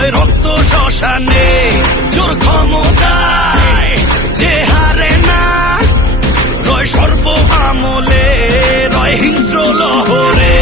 হয় রক্ত শ্মশানে। জোর ক্ষমতায় যে হারে না, রয় সর্ব আমলে, রয় হিংস্র লহরে।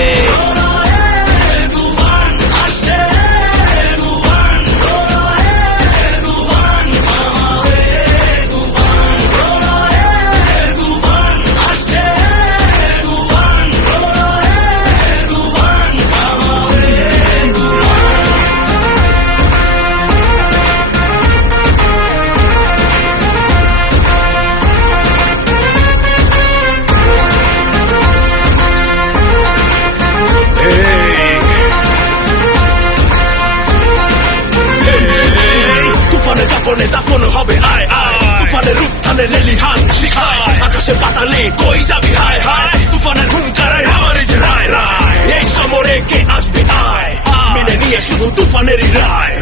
দাফন হবে আয় আয়, তুফানের রূপ থানে লেলিহান শিখায়, আকাশে পাতালে কই যাবি হায় হায়, তুফানের হুঙ্কারে আমার যে রায় রায়, এই সমরে কে আসবে আয়, মেনে নিয়ে শুধু তুফানেরই রায়,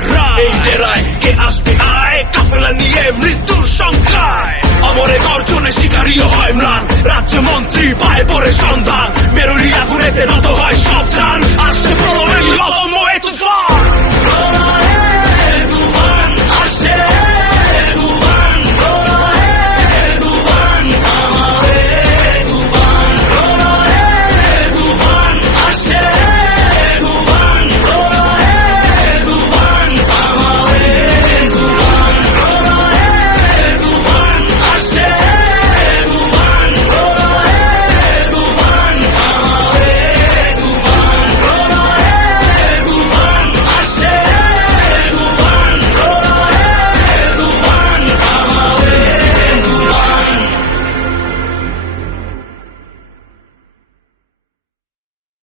এই ডেরায় কে আসবে আয়, কাফেলা নিয়ে মৃত্যুর সংখ্যায়, অমরে গর্জনে শিকারীও হয় ম্লান, রাজ্যমন্ত্রী পায় পরে সন্ধান, মেরুরি আগুনেতে নত হয় সব জান, আসছে প্রলয়ের লহর।